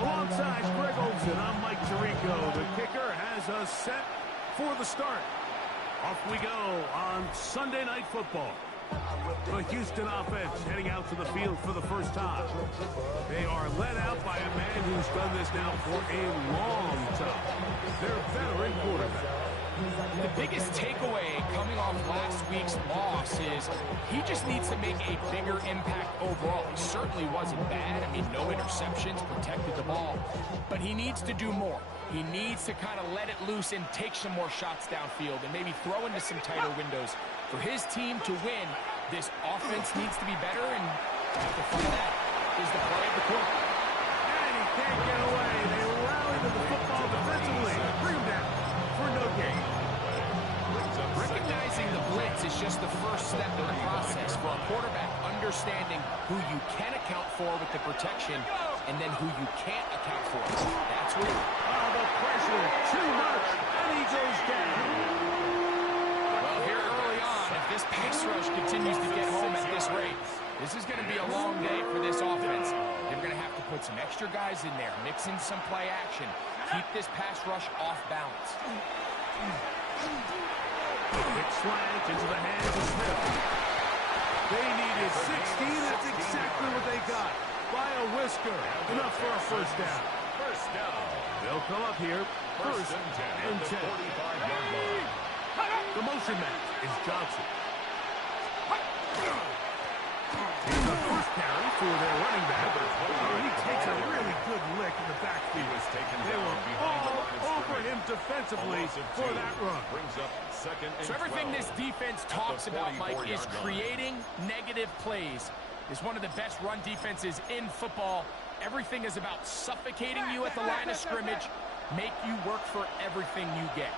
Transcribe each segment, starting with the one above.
Alongside Greg Olsen, I'm Mike Tirico. The kicker has us set for the start. Off we go on Sunday Night Football. The Houston offense heading out to the field for the first time. They are led out by a man who's done this now for a long time. Their veteran quarterback. The biggest takeaway coming off last week's loss is he just needs to make a bigger impact overall. He certainly wasn't bad. I mean, no interceptions, protected the ball. But he needs to do more. He needs to kind of let it loose and take some more shots downfield and maybe throw into some tighter windows. For his team to win, this offense needs to be better, and the fun of that is the play of the quarter. And he can't get away. They rally to the football defensively. Bring him down for no gain. Recognizing the blitz is just the first step in the process for a quarterback, understanding who you can account for with the protection and then who you can't account for. That's where the pressure, too much, and he goes down. Well, here early on, if this pass rush continues to get home at this rate, this is going to be a long day for this offense. They're going to have to put some extra guys in there, mix in some play action, keep this pass rush off balance. Quick slant into the hands of Smith. They needed 16. That's exactly what they got. By a whisker. Enough for a first down. First down. They'll come up here. First and 10. The motion man is Johnson. Here's the first carry for their running back. He takes a really good lick in the backfield. They were all over him defensively for that run. Brings up second and So everything 12. this defense talks about, Mike, is creating negative plays. It's one of the best run defenses in football. Everything is about suffocating you at the line of scrimmage, make you work for everything you get.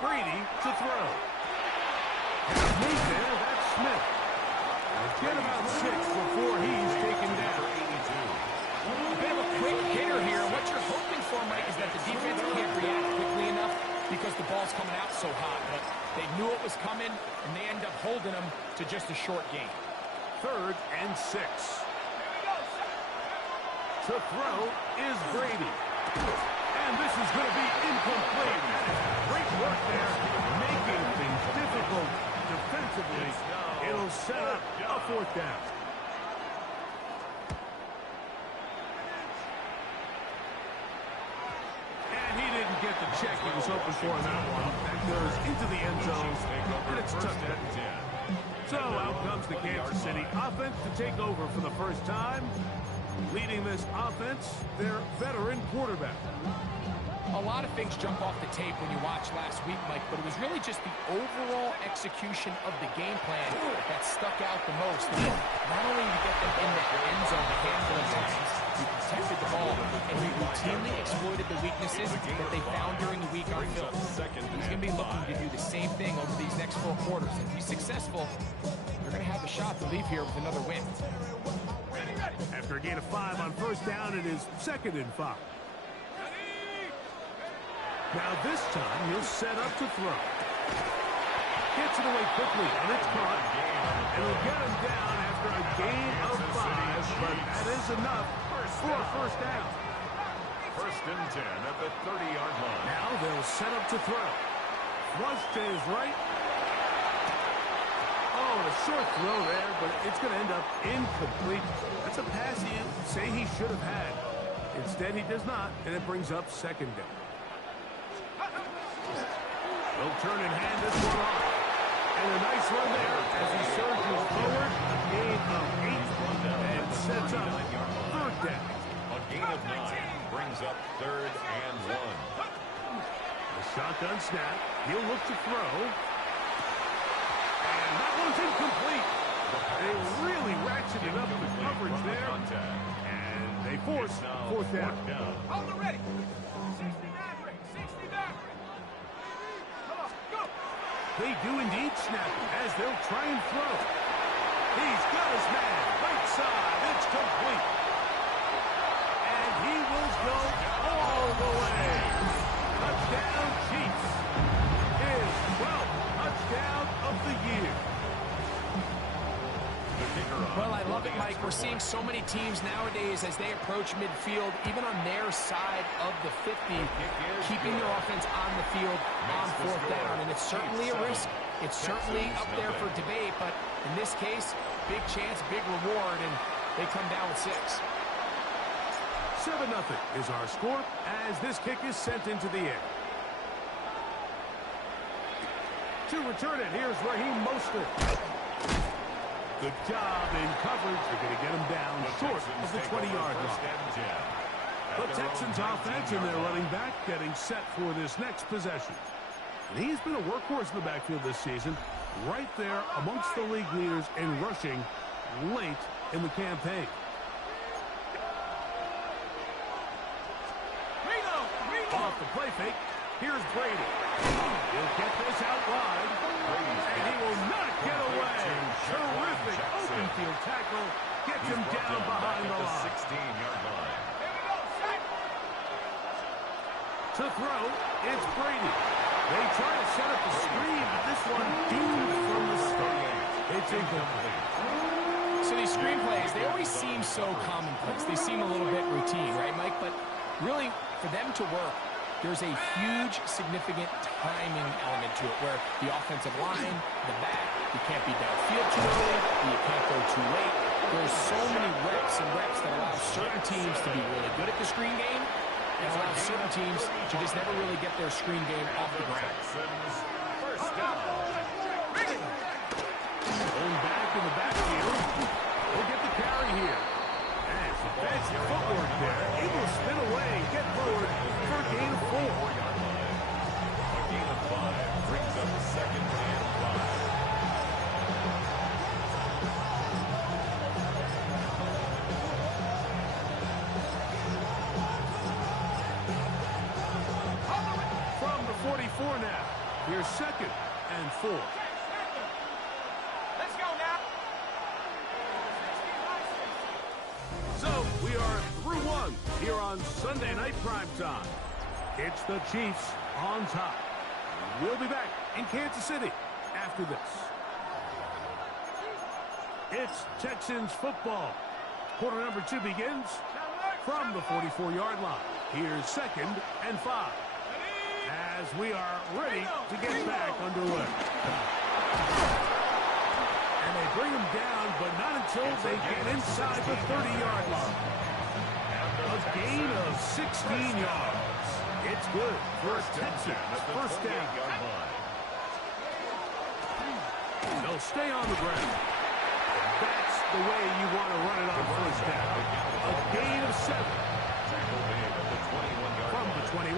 Brady to throw. Mayfair, that's Smith. Get about 6 before he's taken down. A bit of a quick hitter here. What you're hoping for, Mike, is that the defense can't react quickly enough because the ball's coming out so hot. But they knew it was coming, and they end up holding them to just a short gain. 3rd and 6. To throw is Brady. And this is going to be incomplete. Great work there, making things difficult defensively. It'll set up a 4th down. And he didn't get the check he was hoping for in that one. That goes into the end zone, and it's touchdown. So out comes the Kansas City offense to take over for the first time. Leading this offense, their veteran quarterback. A lot of things jump off the tape when you watch last week, Mike, but it was really just the overall execution of the game plan that stuck out the most. Not only did you get them in the end zone a handful of times, you protected the ball, and you routinely exploited the weaknesses that they found during the week on film. He's going to be looking to do the same thing over these next 4 quarters. If he's successful, you're going to have a shot to leave here with another win. After a gain of 5 on first down, it is 2nd and 5. Now this time, he'll set up to throw. Gets it away quickly, and it's caught. And he'll get him down after a gain of 5, but that is enough for a first down. 1st and 10 at the 30-yard line. Now they'll set up to throw. Flush to his right. Oh, a short throw there, but it's going to end up incomplete. That's a pass he'd say he should have had. Instead, he does not, and it brings up 2nd down. He'll turn and hand this one off. And a nice run there as he surges forward. A gain of 8 and sets up 3rd down. A gain of 9 brings up 3rd and 1. The shotgun snap. He'll look to throw. And that one's incomplete. They really ratcheted up the coverage there. And they force 4th down. Hold it ready. They do indeed snap it as they'll try and throw. He's got his man. Right side. It's complete. And he will go all the way. Touchdown, We're seeing so many teams nowadays as they approach midfield, even on their side of the 50, keeping their offense on the field on fourth down. And it's certainly a risk. It's certainly up there for debate, but in this case, big chance, big reward, and they come down with 6. 7-0 is our score as this kick is sent into the air. To return it, here's Raheem Mostert. Good job in coverage. They're going to get him down short of the 20-yard line. The Texans offense and their running back getting set for this next possession. And he's been a workhorse in the backfield this season, right there amongst the league leaders in rushing late in the campaign. Off the play fake, here's Brady. He'll get this out wide, and he will not get away. Terrific open field tackle gets him down behind the line. 16-yard line. To throw, it's Brady. They try to set up the screen, but this one doomed from the start. It's incomplete. So these screen plays, they always seem so commonplace. They seem a little bit routine, right, Mike? But really, for them to work, there's a huge, significant timing element to it where the offensive line, the back, you can't be downfield too early, you can't go too late. There's so many reps and reps that allow certain teams to be really good at the screen game and allow certain teams to just never really get their screen game off the ground. First down. Going back in the backfield. We'll get the carry here. And some fancy footwork there. Able to spin away, get forward for a gain of 4. A gain of 5 brings up a second and 5. From the 44 now. Here's second and 4. Let's go now. So we are through one here on Sunday Night Primetime. It's the Chiefs on top. We'll be back in Kansas City after this. It's Texans football. Quarter number 2 begins from the 44-yard line. Here's second and 5 as we are ready to get back underway. And they bring him down, but not until they get inside the 30-yard line. A gain of 16 yards. It's good for a Texans first down. They'll stay on the ground. That's the way you want to run it on first down. A gain of 7. From the 21,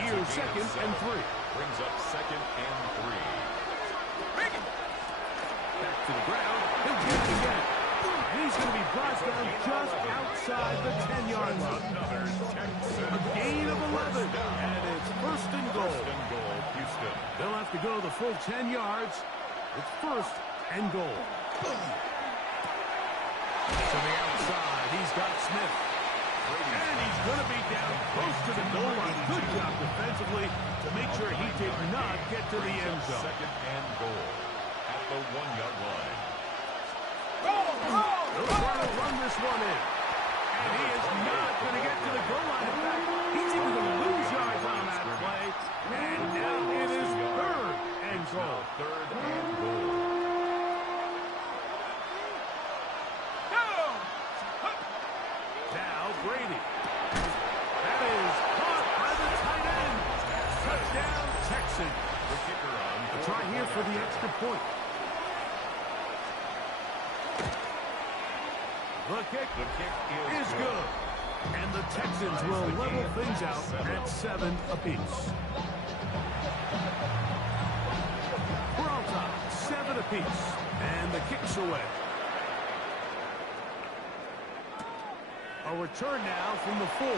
here's second and 3. Brings up second and 3. Back to the ground. He'll get it again. And he's going to be brought down just outside the 10-yard line. A gain of 11. And it's first and goal. Houston. They'll have to go the full 10 yards. It's first and goal. To the outside, he's got Smith. And he's going to be down close to the goal line. Good job defensively to make sure he did not get to the end zone. Second and goal at the 1-yard line. They'll try to run this one in. And he is not going to get to the goal line. In fact, he's even going to lose yards on that play. And now it is third and goal. Third and goal. Now Brady. That is caught by the tight end. Touchdown, Texans. The kicker on. A try here for the extra point. The kick is good. And the Texans will level things out at 7 apiece. We're on top, 7 apiece. And the kick's away. A return now from the 4.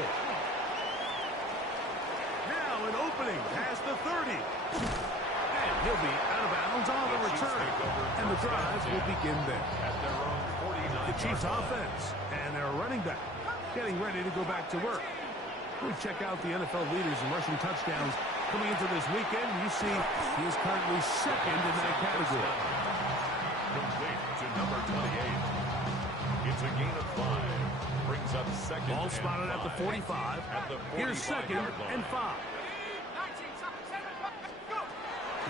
Now an opening past the 30. And he'll be out of bounds on the return. And the drive will begin there. At their own 49. The Chiefs offense and their running back getting ready to go back to work. We'll check out the NFL leaders in rushing touchdowns coming into this weekend. You see he is currently second in that category. Complete to number 28. It's It's a gain of 5. Brings up second. Ball spotted at the 45. Here's second and 5.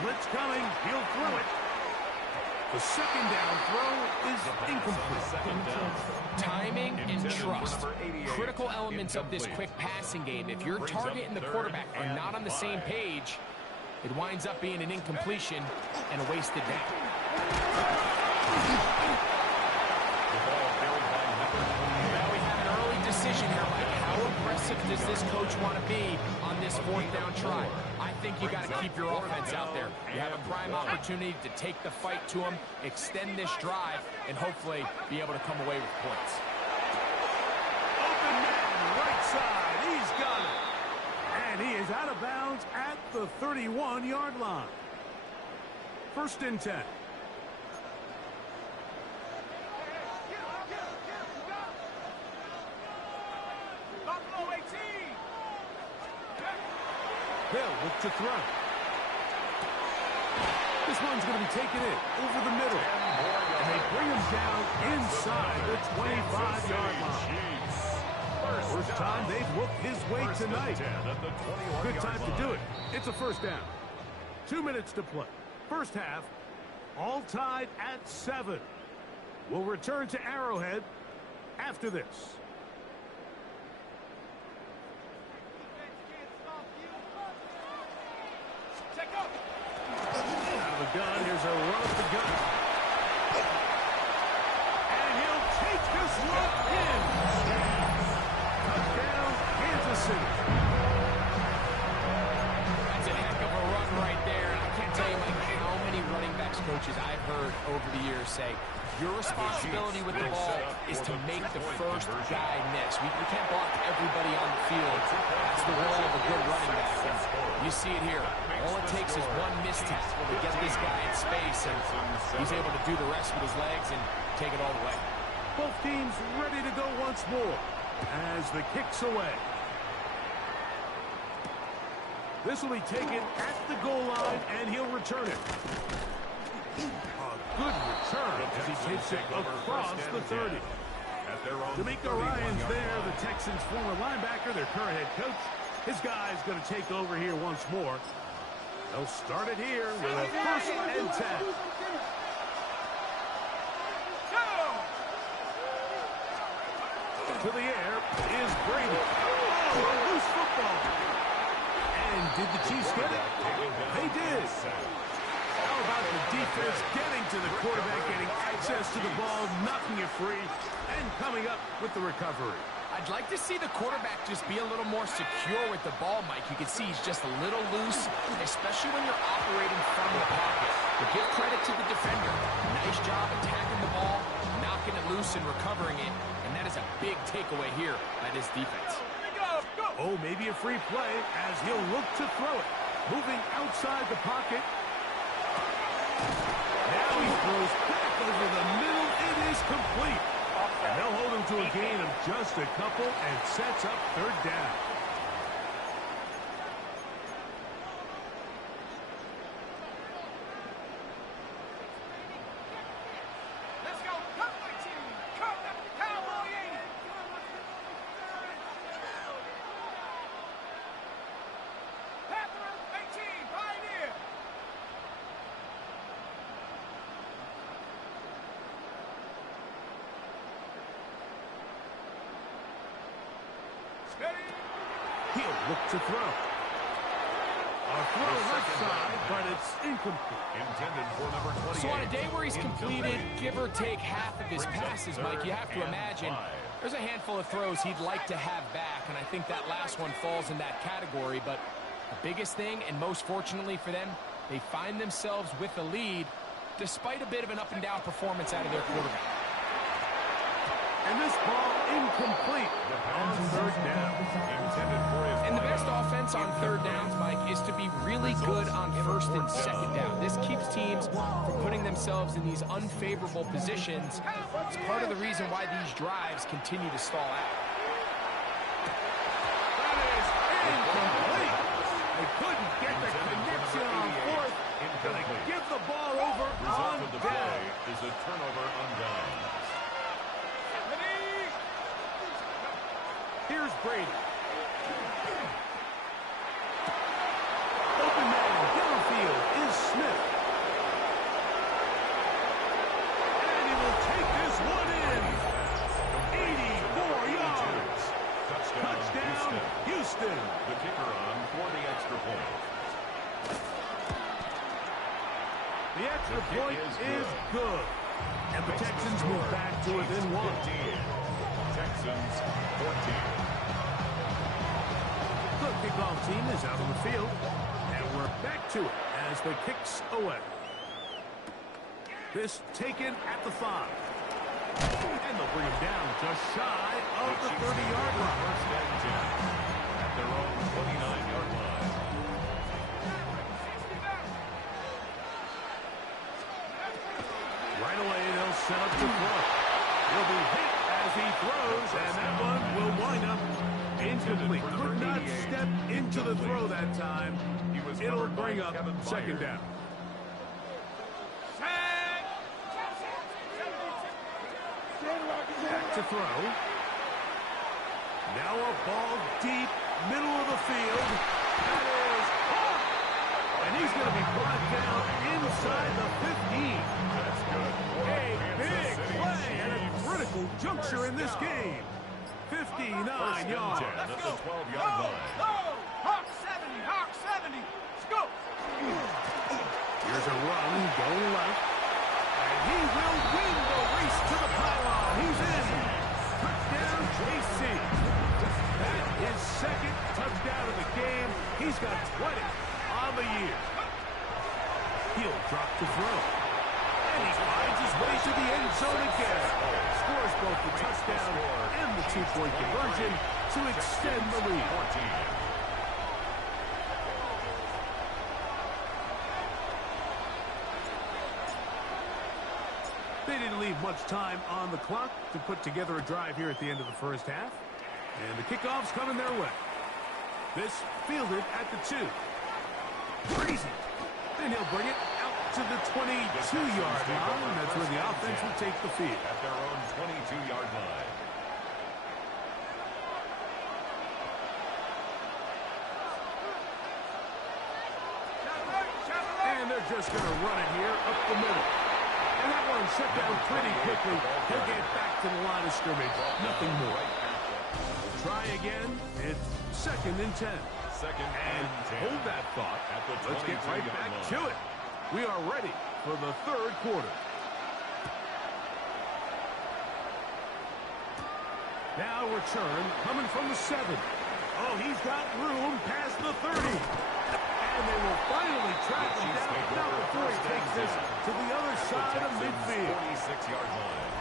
Blitz coming. He'll throw it. The second down throw is incomplete. Timing and trust. Critical elements of this quick passing game. If your target and the quarterback are not on the same page, it winds up being an incompletion and a wasted down. Now we have an early decision here, Mike. How aggressive does this coach want to be on this fourth down try? I think you got to keep your offense out there. You have a prime opportunity to take the fight to them, extend this drive, and hopefully be able to come away with points. Open man, right side. He's got it. And he is out of bounds at the 31-yard line. First and 10. Hill look to throw. This one's going to be taken in over the middle. And they bring him down inside the 25-yard line. First time they've looked his way tonight. Good time to do it. It's a first down. 2 minutes to play. First half, all tied at 7. We'll return to Arrowhead after this. Gun. Here's a run up the gut. And he'll take this one in. Touchdown, Kansas City. That's a heck of a run right there. I can't tell you, Mike, how many running backs coaches I've heard over the years say, your responsibility with the ball is to make the first guy miss. We can't block everybody on the field. That's the role of a good running back. You see it here. All it takes is one mistackle to get this guy in space, and he's able to do the rest with his legs and take it all the way. Both teams ready to go once more as the kick's away. This will be taken at the goal line, and he'll return it. A good return as he takes it across the 30. D'Amico Ryan's there, the Texans' former linebacker, their current head coach. His guy's going to take over here once more. They'll start it here with a first and 10. To the air is Brady. Oh, a loose football. And did the Chiefs get it? They did. How about the defense getting to the quarterback, getting access to the ball, knocking it free, and coming up with the recovery? I'd like to see the quarterback just be a little more secure with the ball, Mike. You can see he's just a little loose, especially when you're operating from the pocket. But give credit to the defender. Nice job attacking the ball, knocking it loose and recovering it. And that is a big takeaway here by this defense. Oh, maybe a free play as he'll look to throw it. Moving outside the pocket. Now he throws back over the middle. It is complete. And they'll hold him to a gain of just a couple and sets up third down. Let's go, Cowboy team! Cowboy 80! Panther 18, Pioneer! He'll look to throw. A throw left side, but it's incomplete. Intended for number 28. So on a day where he's completed, give or take half of his passes, Mike, you have to imagine there's a handful of throws he'd like to have back, and I think that last one falls in that category. But the biggest thing, and most fortunately for them, they find themselves with a lead despite a bit of an up-and-down performance out of their quarterback. And this ball incomplete on third down. And the best offense on third downs, Mike, is to be really good on first and second down. This keeps teams from putting themselves in these unfavorable positions. It's part of the reason why these drives continue to stall out. That is incomplete. They couldn't get the connection on fourth. Gonna give the ball over on Result of the play down. is a turnover on downs. Here's Brady. Open man downfield is Smith. And he will take this one in. 84 yards. Touchdown, Houston. The kicker on for the extra point. The extra point is good. And the Texans move back to within 1. Texans 14. The kickoff team is out on the field. And we're back to it as the kicks away. This taken at the 5. And they'll bring him down just shy of the 30-yard line. First and 10 at their own 29-yard line. Right away, they'll set up to throw. He'll be hit as he throws, and that one will wind up incomplete. Could not step into the throw that time. It'll bring up second down. Back to throw. Now a ball deep, middle of the field. That is caught. And he's going to be brought down inside the 15. That's good. A big play at a critical juncture in this game. 59 yards. At the 12-yard line. Hawk 70, Hawk 70. Let's go. Here's a run going left. And he will win the race to the pylon. He's in. Touchdown, JC. That is second touchdown of the game. He's got 20 on the year. He'll drop to throw. And he finds his way to the end zone again. Scores both the touchdown and the two-point conversion to extend the lead. 14. They didn't leave much time on the clock to put together a drive here at the end of the first half. And the kickoff's coming their way. This fielded at the 2. Crazy. Then he'll bring it out to the 22-yard line. That's where the offense will take the field. At their own 22-yard line. And they're just going to run it here up the middle. And that one shut down pretty quickly. He'll get back to the line of scrimmage. Nothing more. Try again. It's second and 10. Second And and 10. hold that thought. At the Let's get right 22-yard back line. to it. We are ready for the third quarter. Now return coming from the 7. Oh, he's got room past the 30. And they will finally track him down. Not before he takes this to the other side of midfield. 46-yard line.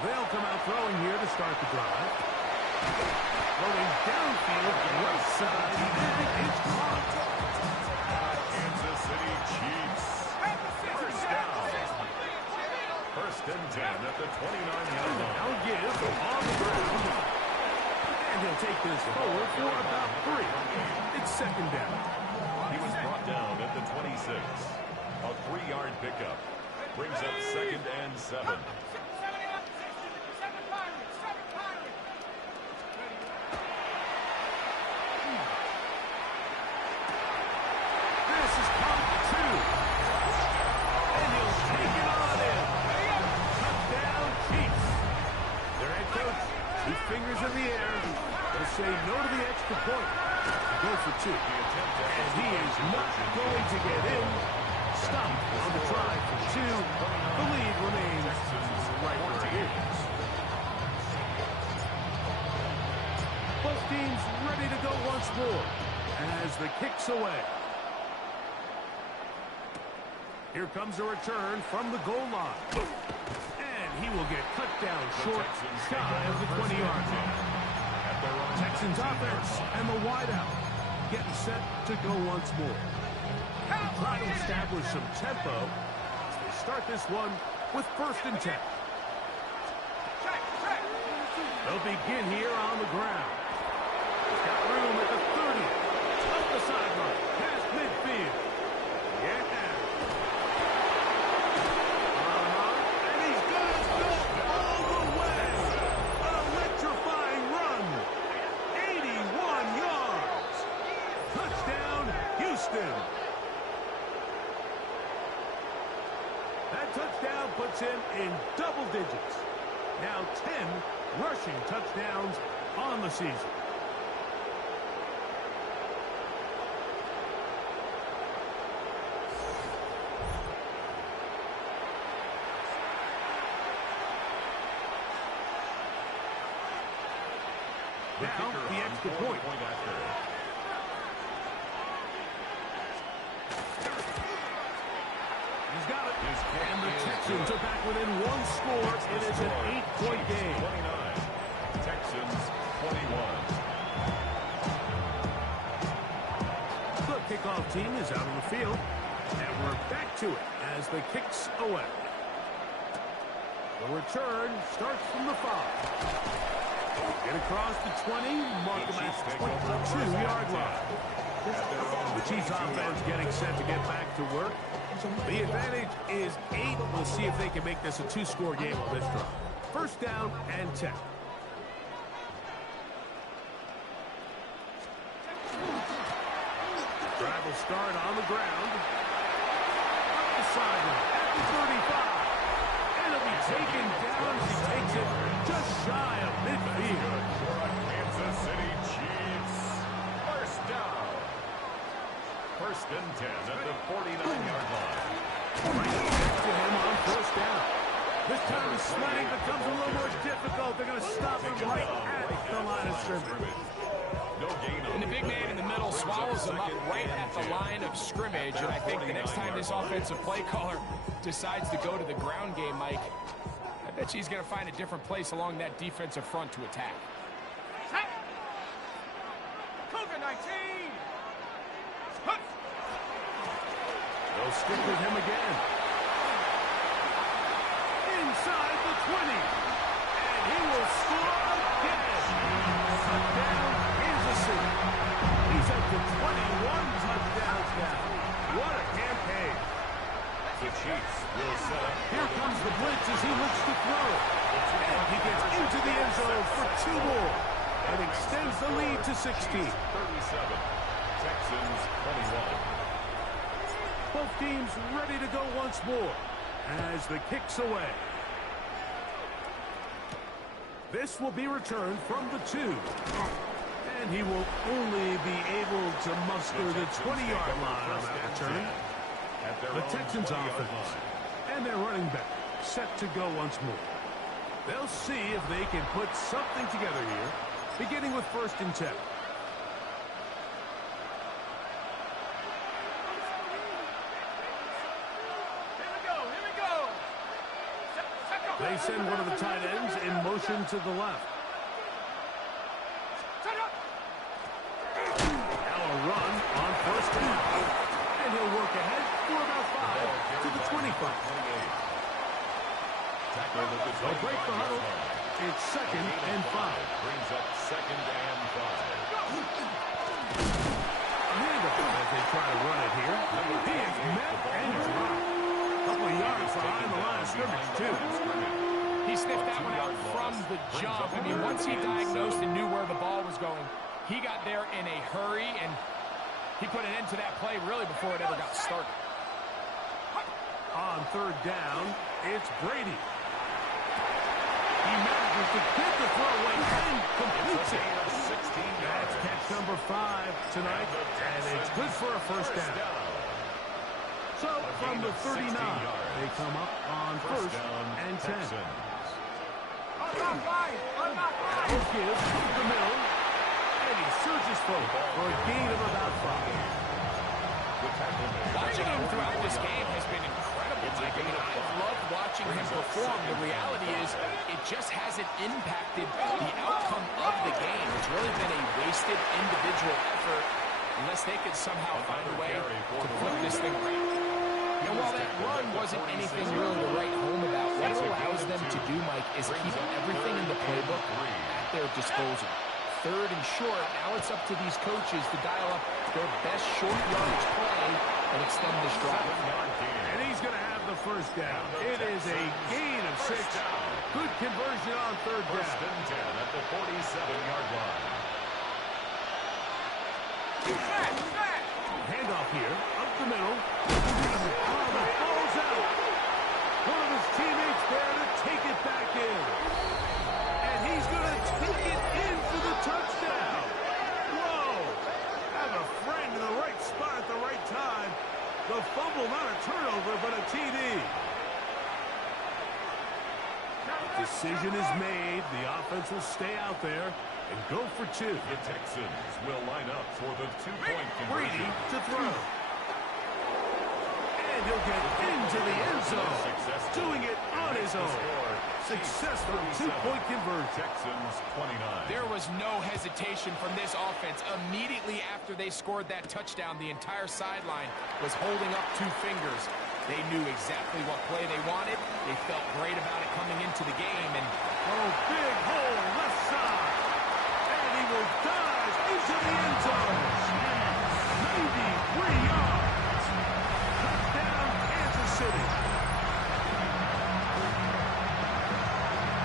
They'll come out throwing here to start the drive. Rolling downfield, right side, and it's caught. Kansas City Chiefs. First down. First and 10 at the 29-yard line. Now give on the ground. And he'll take this forward for about 3. It's second down. He was brought down at the 26. A 3-yard pickup. Brings up second and 7. This is caught 2. And he'll take it on in. Touchdown, Chiefs. Their head coach, 2 fingers in the air. They'll say no to the extra point. Go for 2. And he is not going to get in. Stopped on the try for 2. The lead remains right where it is. Both teams ready to go once more as the kick's away. Here comes a return from the goal line. And he will get cut down short, shy of the 20-yard line. Texans offense and the wideout getting set to go once more. Try to establish some tempo as they start this one with first and 10. They'll begin here on the ground. He's got room at the 30. Up the sideline, past midfield. Yeah. And he's good. Houston. That touchdown puts him in double digits. Now 10 rushing touchdowns on the season. Now, the extra point. He's got it. And the Texans are back within one score. It is an 8-point game. 29. Texans 21. The kickoff team is out on the field. And we're back to it as the kicks away. The return starts from the 5. Get across the 20, mark him at the 22-yard line. The Chiefs offense getting set to get back to work. The advantage is 8. We'll see if they can make this a 2-score game on this drive. First down and 10. Drive will start on the ground. Up the sideline at the 35. And it'll be taken down as he takes it just shy of midfield. Kansas City Chiefs. First down. First and 10 at the 49-yard line. Right next to him on first down. This time the sledding becomes a little more difficult. They're going to stop him right at the line of scrimmage. No gain on And the big man in the middle swallows him up right at the line of scrimmage. And I think the next time this offensive play caller decides to go to the ground game, Mike, I bet he's going to find a different place along that defensive front to attack. Cougar 19. They'll stick with him again. Inside the 20. And he will score again. Touchdown, Kansas City. He's up to 21 touchdowns now. What a campaign. The Chiefs will set up. Here comes the blitz as he looks to throw. And he gets into the end zone for 2 more. And extends the lead to 16. 37. Texans 21. Both teams ready to go once more as the kick's away. This will be returned from the 2. And he will only be able to muster the 20-yard line on that return. The Texans offense and their running back set to go once more. They'll see if they can put something together here, beginning with first and 10. They send one of the tight ends in motion to the left. Now a run on first down. And he'll work ahead for about 5 to the 25. They'll break the huddle. It's second and 5. Brings up second and 5. Handoff as they try to run it here. He is met and dropped. A couple of yards behind the line of scrimmage, too. He sniffed that one out from the jump. I mean, once he diagnosed and knew where the ball was going, he got there in a hurry, and he put an end to that play really before it ever got started. On third down, it's Brady. He manages to get the throw away and completes it. That's catch number 5 tonight, and it's good for a first down. So, from the 39, they come up on first and 10. He'll give to the middle, and he surges forward for a gain of about 5. Watching him throughout this game has been incredible, Mike. I mean, I've loved watching him perform. The reality is it just hasn't impacted the outcome of the game. It's really been a wasted individual effort unless they could somehow find a way to flip this thing around. And while that run wasn't anything really to write home about, what it allows them to do, Mike, is keep everything in the playbook at their disposal. Third and short, now it's up to these coaches to dial up their best short yardage play and extend this drive. And he's going to have the first down. It is a gain of 6. Good conversion on third down. First and 10 at the 47-yard line. Hand handoff here, up the middle. Oh, the ball's out. One of his teammates there to take it back in. And he's going to take it in for the touchdown. Whoa. Have a friend in the right spot at the right time. The fumble, not a turnover, but a TD. Decision is made. The offense will stay out there and go for two. The Texans will line up for the two-point Brady conversion. to throw. And he'll get into the end zone. Doing it on his own. Successful two-point conversion. Texans 29. There was no hesitation from this offense. Immediately after they scored that touchdown, the entire sideline was holding up two fingers. They knew exactly what play they wanted. They felt great about it coming into the game. And big hole left side. And he will dive into the end zone. 93 yards. Touchdown, Kansas City.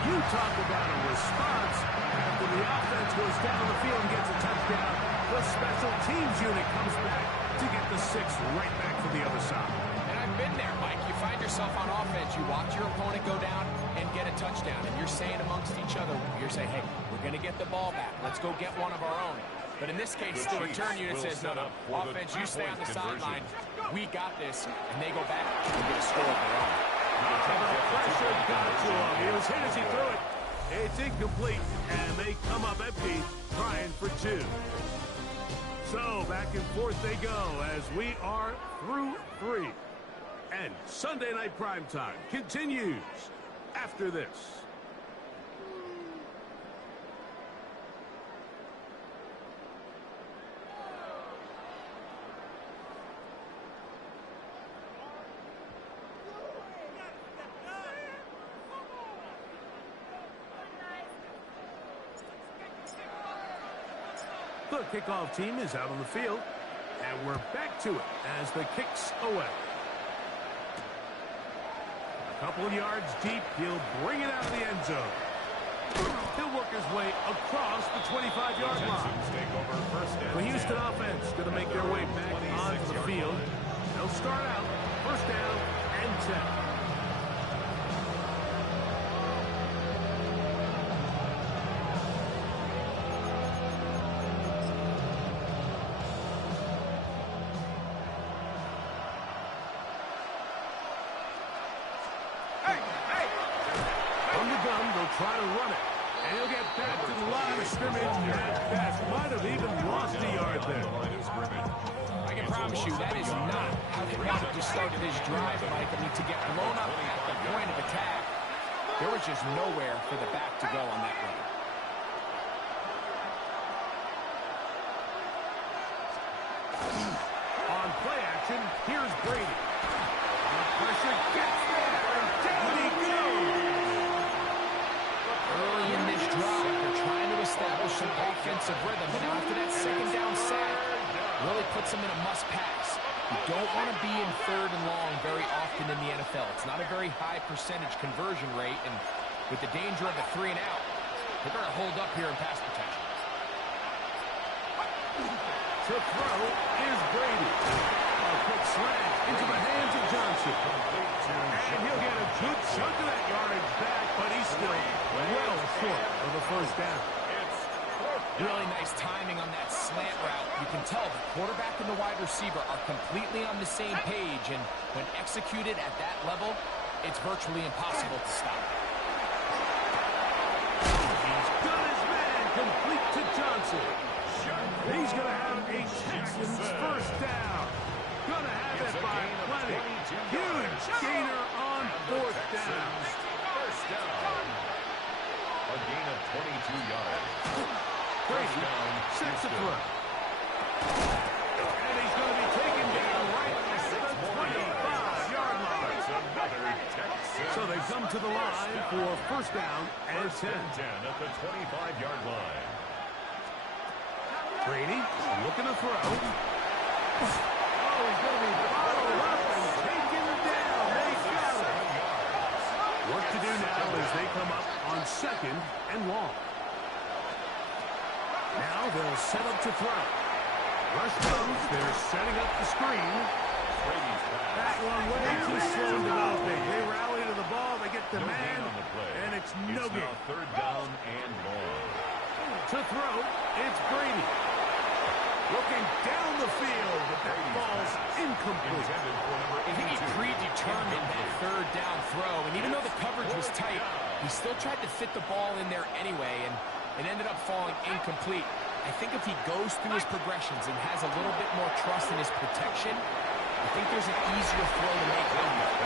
You talk about a response after the offense goes down the field and gets a touchdown. The special teams unit comes back to get the 6 right back to the other side. And I've been there, Mike. You find yourself on offense, you watch your opponent go down and get a touchdown, and you're saying amongst each other, you're saying, hey, we're going to get the ball back. Let's go get one of our own. But in this case, the return unit says, no, offense, you stay on the sideline. We got this, and they go back and get a score of their own. The pressure got to him. He was hit as he threw it. It's incomplete, and they come up empty, trying for 2. So back and forth they go as we are through 3. And Sunday Night Primetime continues after this. The kickoff team is out on the field, and we're back to it as the kick's away. A couple of yards deep, he'll bring it out of the end zone. He'll work his way across the 25-yard line. The Houston offense going to make their way back onto the field. They'll start out first down and 10. Try to run it, and he'll get back to the line of scrimmage at best. Might have even lost a yard there. I can promise you that is not how they wanted to start this drive, Mike. I mean, to get blown up at the point of attack, there was just nowhere for the back to go on that run. On play action, here's Brady. The pressure gets there, and down he goes. Early in this drive, they're trying to establish some offensive rhythm, but after that second down sack, really puts them in a must-pass. You don't want to be in 3rd and long very often in the NFL. It's not a very high percentage conversion rate, and with the danger of a 3 and out, they better hold up here in pass protection. To throw is Brady. A quick slant into the hands of Johnson. And he'll get a good chunk of that yardage back, but he's still well short of the first down. Really nice timing on that slant route. You can tell the quarterback and the wide receiver are completely on the same page, and when executed at that level, it's virtually impossible to stop. He's got his man complete to Johnson. He's going to have a Texans first down. Going to have it by plenty. Huge gainer on 4th down. First down. A gain of 22 yards. Brady sets the throw. And he's going to be taken down right at the 25-yard line. So they come to the line for first down and 10. At the 25-yard line. Brady looking to throw. Oh, he's going to be followed up and taken down. They got it. Work to do now as they come up on 2nd and long. Now they'll set up to throw. Rush comes. They're setting up the screen. That one way too slow in developing. They rally to the ball. They get the man. And it's no good. Third down and long. To throw, it's Brady. Looking down the field, but that ball's incomplete. I think he predetermined that third down throw, and even though the coverage was tight, he still tried to fit the ball in there anyway, and it ended up falling incomplete. I think if he goes through his progressions and has a little bit more trust in his protection, I think there's an easier throw to make on that.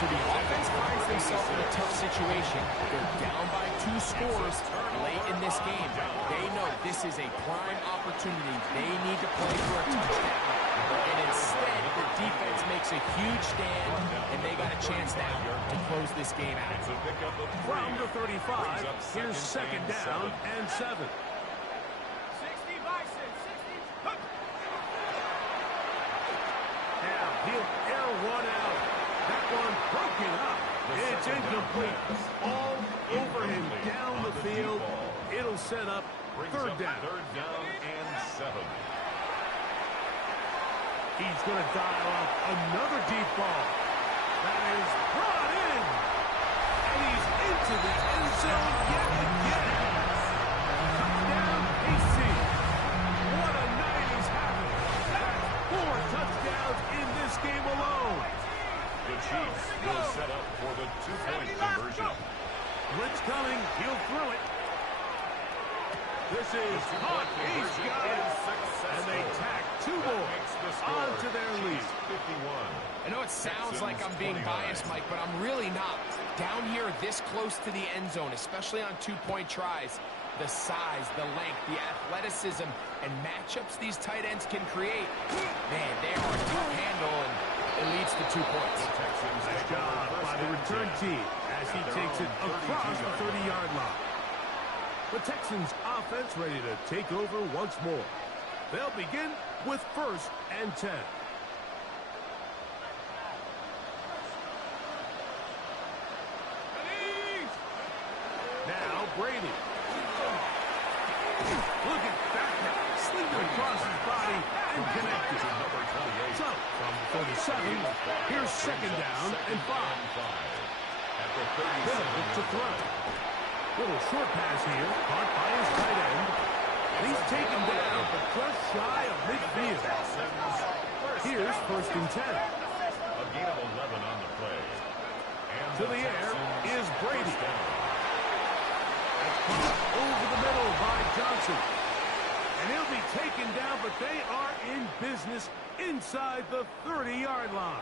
So the offense finds themselves in a tough situation. They're down by 2 scores late in this game. They know this is a prime opportunity. They need to play for a touchdown. And instead, the defense makes a huge stand, and they got a chance now to close this game out. From the 35, here's second down and 7. 60 Bison, 60. Now, he'll air one out. That one broken up. It's incomplete. All over him down the field. It'll set up third down. Third down and 7. He's going to dial up another deep ball. That is brought in. And he's into the end zone yet again. Touchdown, AC. What a night he's having. That's 4 touchdowns in this game alone. The Chiefs will set up for the 2-point conversion. Blitz coming. He'll throw it. This is caught. He's got it. And they tack 2 more onto their lead. 51. I know it sounds like I'm being biased, Mike, but I'm really not. Down here this close to the end zone, especially on 2-point tries, the size, the length, the athleticism, and matchups these tight ends can create, man, they are a tough handle, and it leads to 2 points. Nice job by the return team as he takes it across the 30-yard line. The Texans offense ready to take over once more. They'll begin with 1st and 10. Now Brady. Look at that now. Slinging across his body and connected. So, from 37, here's second down and 5. Bill looks to throw. Little short pass here, caught by his tight end. And he's taken down, but just shy of midfield. Here's 1st and 10. A gain of 11 on the play. And To the air is Brady. That's caught over the middle by Johnson. And he'll be taken down, but they are in business inside the 30-yard line.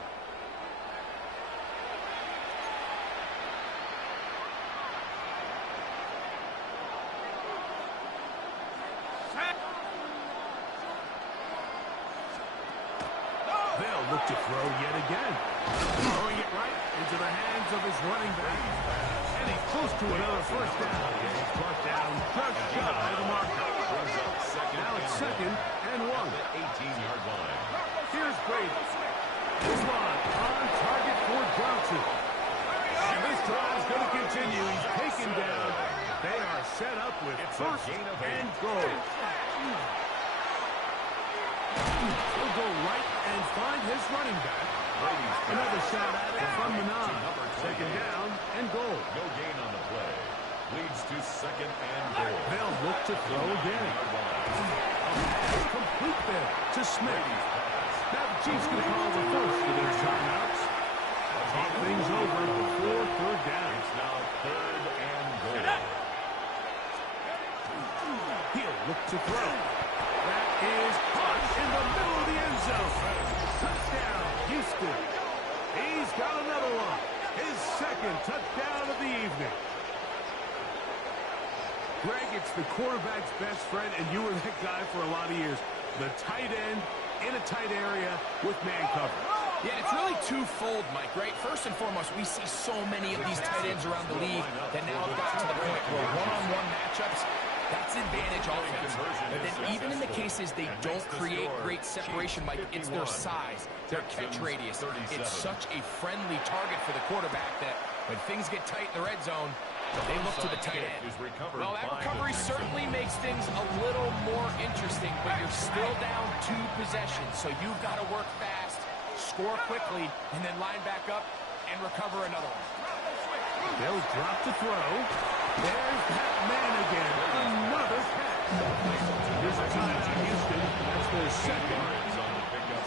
They'll look to throw yet again. Throwing it right into the hands of his running back. And he's close to another first down. He's brought down just shy of the marker. Now it's second and 1. 18-yard line. Here's Brady. This one on target for Johnson. And this drive is going to continue. He's taken down. They are set up with 1st and goal. He'll go right and find his running back. Another shot at it from the 9. Second down and goal. No gain on the play. Leads to second and goal. They'll look to throw again. Complete there to Smith. Now the Chiefs can call the first of their timeouts. Talk things over before third down. It's now 3rd and goal. He'll look to throw. That is caught in the middle of the end zone. Touchdown, Houston. He's got another one. His 2nd touchdown of the evening. Greg, it's the quarterback's best friend, and you were that guy for a lot of years. The tight end in a tight area with man coverage. Yeah, it's really twofold, Mike, right? First and foremost, we see so many of these tight ends around the league that now have gotten to the point where one-on-one matchups, that's advantage offense. But then even in the cases they don't create great separation, Mike, it's their size, their catch radius. It's such a friendly target for the quarterback that when things get tight in the red zone, they look to the tight end. Well, that recovery certainly makes things a little more interesting, but you're Still down 2 possessions, so you've got to work fast, score quickly, and then line back up and recover another one. They'll drop to throw. There's that man again. Another catch. Here's a timeout, Houston. That's their second.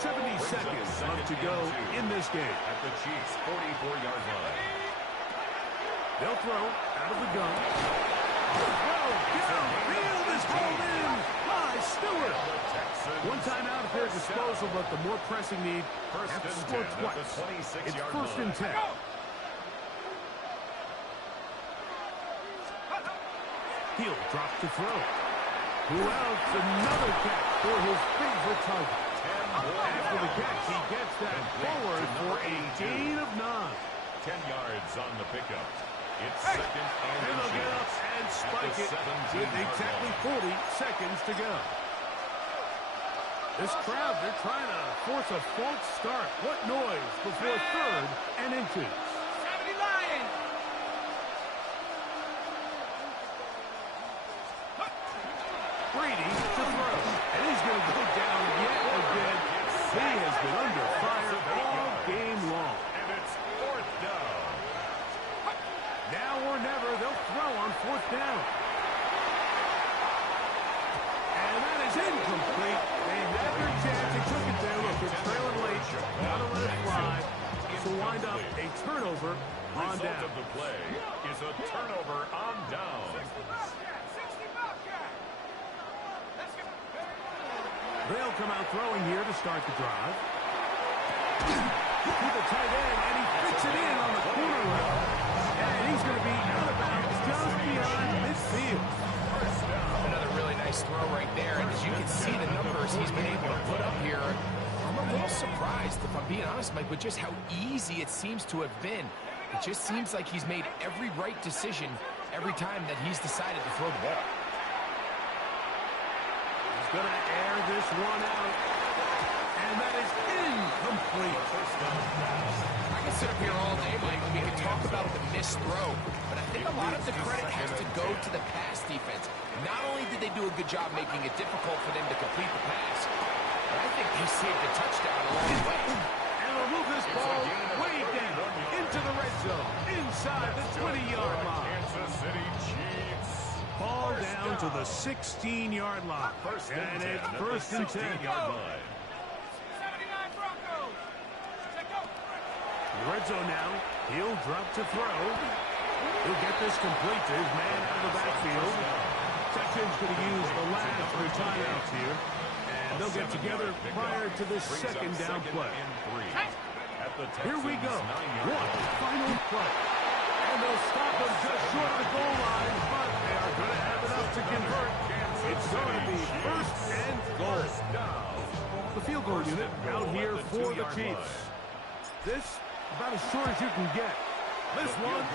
70 seconds left to go in this game. At the Chiefs' 44-yard line. They'll throw out of the gun. Downfield is hauled in by Stewart. One timeout at their disposal, but the more pressing need, have to score twice. It's first and 10. He'll drop to throw. Who else? Another catch for his favorite target. After the catch, he gets that forward for a gain of 9. 10 yards on the pickup. It's second And they'll get up and spike it with exactly 40 seconds to go. This crowd, they're trying to force a false start. What noise before third and inches. 70 Lions. Brady to throw. And he's going to go down yet again. He has been under fire all game long. And it's 4th down. Now or never, they'll throw on 4th down. And that is incomplete. They had their chance. They took it there. Look, they're trailing late. Gotta let it fly. So wind up a turnover on Result down. of the play is a turnover on down. 60 Bobcat. Let's go. They'll come out throwing here to start the drive. To the tight end, and he fits it in on the corner route. And he's going to be out of bounds just beyond midfield. Another really nice throw right there, and as you can see the numbers he's been able to put up here, I'm a little surprised, if I'm being honest, Mike, with just how easy it seems to have been. It just seems like he's made every right decision every time that he's decided to throw the ball. He's going to air this one out. And that is incomplete. I can sit up here all day, Mike, and we can talk about the missed throw, but I think a lot of the credit has to go to the pass defense. Not only did they do a good job making it difficult for them to complete the pass, but I think they saved a touchdown along the way. And they'll move this ball way down into the red zone, inside the 20-yard line. Kansas City Chiefs. Ball down to the 16-yard line. And it's first and 10. 16-yard line. 79 Broncos. Check out. Red zone now. He'll drop to throw. He'll get this complete to his man out of the backfield. Texans going to use the last of their timeouts here. And they'll get together prior to this second down play. Here we go. One final play. And they'll stop him just short of the goal line, but they are going to have enough to convert. It's going to be first and goal. The field goal unit out here for the Chiefs. This about as short as you can get. This one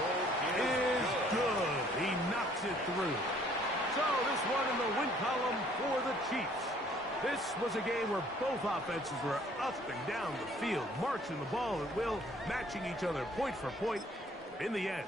is good. He knocks it through. So this one in the win column for the Chiefs. This was a game where both offenses were up and down the field, marching the ball at will, matching each other point for point in the end.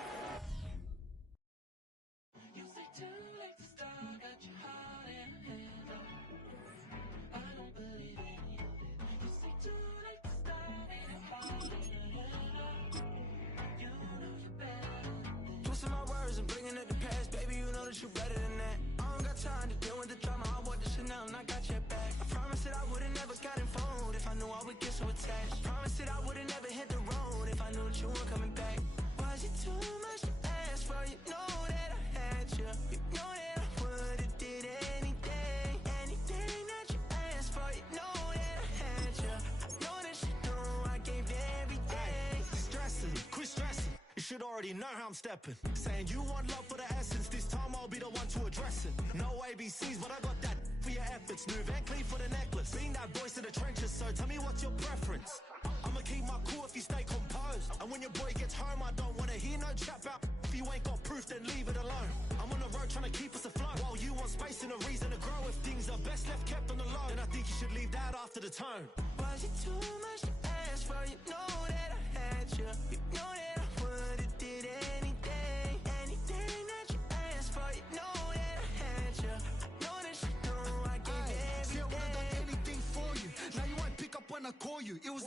Twisting my words and bringing it to pass, baby, you know that you better than that. I don't got time to deal with the drama, I want the Chanel and I got your back. I promised that I would've never gotten phone if I knew I would get so attached. Promised that I would've never hit the road if I knew that you weren't coming back. Was it too much to ask for? You know that I had you. You know that I would've did anything, anything that you asked for. You know that I had you. I know that you know I gave everything. Stressing, quit stressing. You should already know how I'm stepping. Saying you want love for the essence, this time I'll be the one to address it. No ABCs, but I got that for your efforts. Smooth and clean for the necklace. Being that voice in the trenches, so tell me what's your preference. I'ma keep my cool if you stay composed. And when your boy gets home, I don't wanna hear no chat out. If you ain't got proof, then leave it alone. I'm on the road trying to keep us afloat. While you want space and a reason to grow. If things are best left kept on the low, then I think you should leave that after the tone. Was it too much to ask for? You know that I had you. You know that I would've did anything, anything that you asked for. You know that I had you. I know that you know I gave everything.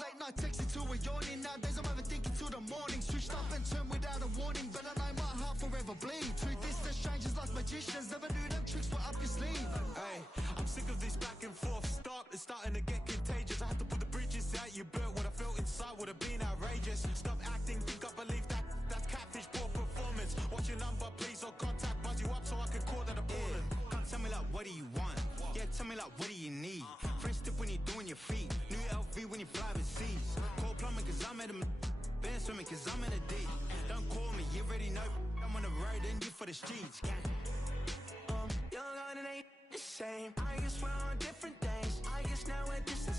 late night texting to a yawning. Nowadays I'm overthinking till the morning. Switched up and turned without a warning, but I know my heart forever bleed. Truth is that strangers like magicians, never knew them tricks were up your sleeve. Hey, I'm sick of this back and forth. It's starting to get contagious. I had to put the bridges out you built. What I felt inside would have been outrageous. Stop acting, think I believe that. That's catfish, poor performance. Watch your number, please, or contact. Buzz you up so I can call that a ballin'. Can't tell me like, what do you want? Yeah, tell me like, what do you need? Fresh tip when you're doing your feet. New LV when you fly overseas. Call plumbing cause I'm at a been swimming cause I'm in a deep. Don't call me, you already know. I'm on the road and you for the streets. Young and ain't the same. I guess we're on different days. I guess now we're just